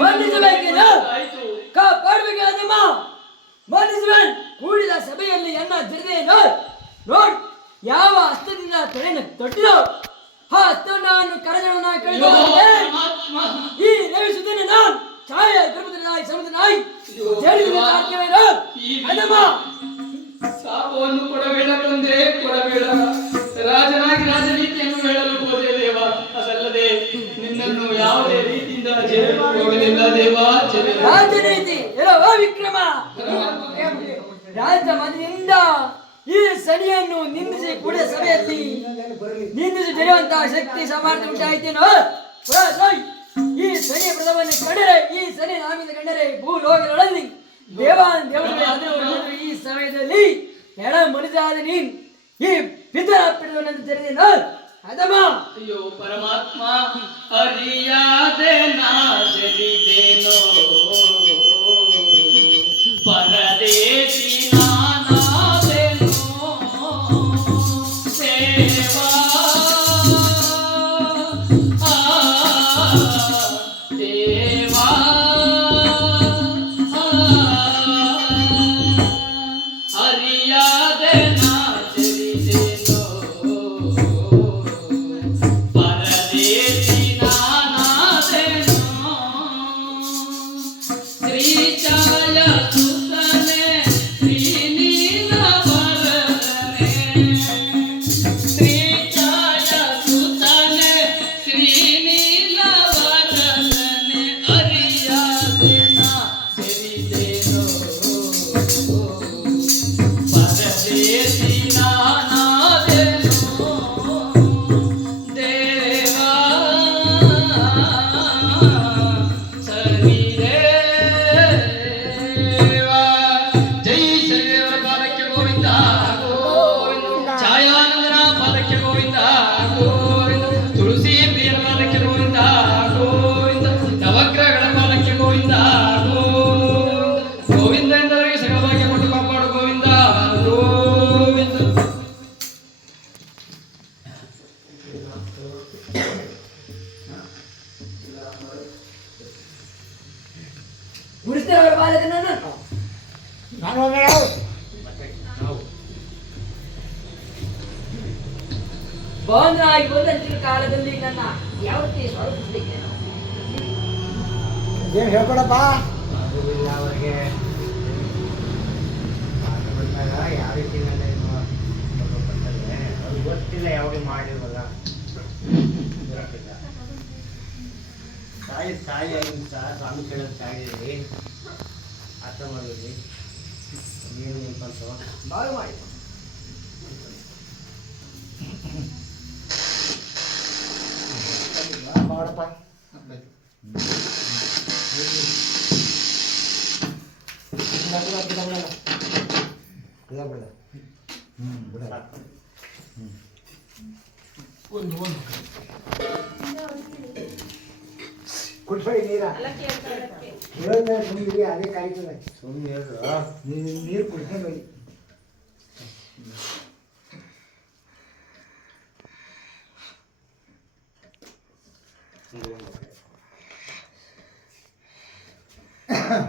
ಮಂಡಿಸಬೇಕೇನು ಕಾಪಾಡಬೇಕ ನಿಮ್ಮ? ಮಂಡಿಸಬೇಡ ಕೂಡಿದ ಸಭೆಯಲ್ಲಿ ಎಲ್ಲ ಧರಿದೆಯನ್ನು ನೋಡ್. ಯಾವ ಹಸ್ತದಿಂದ ತಲೆಯನ್ನು ತೊಟ್ಟಿರೋ ಆ ಹಸ್ತವನ್ನು ನಾನು ಕರೆದವನ ಕಳೆದ ಈ ರವಿ ಸುದ್ದನೆ ನಾನು ಛಾಯೆ ಗರ್ಭದಲ್ಲಿ ನಾಯಿ ಸಮುದ್ರ ನಾಯಿ ಜೇಡಿದ ಸಾಧ್ಯವೇನು ಕೊಡಬೇಡ ತಂದೆ ಕೊಡಬೇಡ. ರಾಜನೀತಿ ಎಲ್ಲೋ ವಿಕ್ರಮ! ರಾಜ ಮನೆಯಿಂದ ಈ ಸನಿಯನ್ನು ನಿಂದಿಸಿ ಕೂಡ ಸಭೆಯಲ್ಲಿ ನಿಂದಿಸಿ ಜರಿಯುವಂತಹ ಶಕ್ತಿ ಸಾಮರ್ಥ್ಯ ಉಂಟಾಯ್ತೇನೋ ಈ ಸನಿಯ ಪ್ರಥಮವನ್ನು ಕಂಡರೆ, ಈ ಸನಿ ನಾಮಿಂದ ಕಂಡರೆ ಭೂಲೋಕಗಳಲ್ಲಿ ದೇವಾನ ದೇವರುಗಳೇ ಆದರೂ ಈ ಸಮಯದಲ್ಲಿ ಎಡ ಮನುಜಾದ ನೀನ್ ಈ ಪಿತರ ಪಿಡವನ್ನು ತೆರೆದೇನೋ ಅದಮ್ಮ ಅಯ್ಯೋ, ಪರಮಾತ್ಮ, ಅರಿಯಾದೆ ನಾ ಜರಿದೇನೋ चल ಗೋವಿಂದ ಗೋವಿಂದ. ಛಾಯಾನಂದನ ಪಾದಕ್ಕೆ ಗೋವಿಂದ ಗೋವಿಂದ. ತುಳಸಿ ಪ್ರಿಯರ ಪಾದಕ್ಕೆ ಗೋವಿಂದ ಗೋವಿಂದ. ನವಗ್ರಹಗಳ ಪಾದಕ್ಕೆ ಗೋವಿಂದ ಗೋವಿಂದ. ಗೋವಿಂದ ಎಂದವರಿಗೆ ಸಕಲ ಕೊಟ್ಟು ಕಾಪಾಡು ಗೋವಿಂದ ಗೋವಿಂದ. ಅವರ ಬಾಲಕನನ್ನು ನಾನು ಹೇಳು ಬಾಂಧನಾಗಿ ಬಂದಂತಿನ ಕಾಲದಲ್ಲಿ ನನ್ನ ಯಾವತ್ತೇ ಸ್ವರೂಪಿಸ್ಲಿಕ್ಕೆ ಏನು ಹೇಳ್ಕೊಡಪ್ಪ? ಇಲ್ಲ ಅವರಿಗೆ. ಬಂದಾಗ ಯಾವ ರೀತಿ ಅವ್ರಿಗೆ ಗೊತ್ತಿಲ್ಲ ಯಾವಾಗ ಮಾಡಿರಲ್ಲ ಗೊತ್ತಿಲ್ಲ. ತಾಯಿ ತಾಯಿ ಆಗಿಂತ ಸ್ವಾಮಿ ಕೇಳೋದು ತಾಯಿ ಅರ್ಥ ಮಾಡಿದ್ರಿ. ಏನು ಅಂತ ಭಾಳ ಮಾಡಿ. ಕುಡ್ಸೋಡಿ ನೀರ ಹೇಳೋದ್ರೆ ಸುಮ್ಮನೆ ಅದೇ ಕಾಯ್ತದೆ ಸುಮ್ಮನೆ ನೀರು ನೀರು ಕುಡ್ಕೊಂಡು ಹೋಗಿ ಎರಡು